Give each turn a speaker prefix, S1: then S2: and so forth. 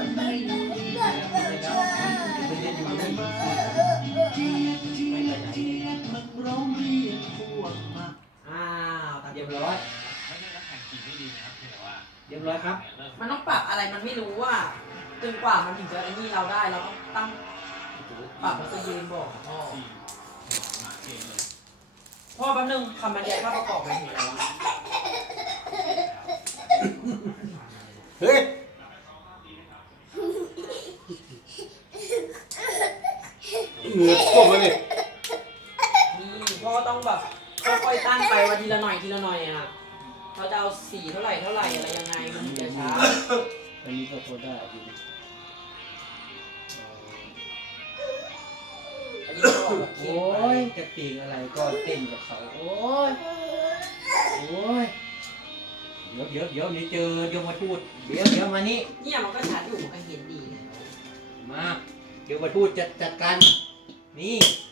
S1: เร
S2: ี
S1: ยบร้อยครับ มันต้องปรับอะไรมันไม่รู้ว่าจนกว่ามันถึงจะอันนี้เราได้เราต้องตั้งปรับมันจะยืนบอกพ่อพ่อแป๊บนึงคำบรรยายภาพประกอบไปเห็น้ว
S3: เฮ้หนูเลย
S1: พ่อต้องแบบค่อยๆตั้งไปวันทีละหน่อย ทีละหน่อยอ่ะ เขาจะเอาสีเท่าไหร่เท่าไหร่อะไรยังไงมันจะช้า
S4: อันนี้ก็พอได้อันนี้ก็โอ้ยจะตีอะไรก็เต้นกับเขา
S1: โอ้ยโอ้ย
S3: เดี๋ยวเดี๋ยวเดี๋ยวนี่เจอเดี๋ยวมาพูด เดี๋ยวเดี๋ยวมานี่
S1: เนี่ยมันก็ชัดอยู่มก็เห็นดีนะ
S3: มาเดี๋ยวมาพูดจัดจัดการ诶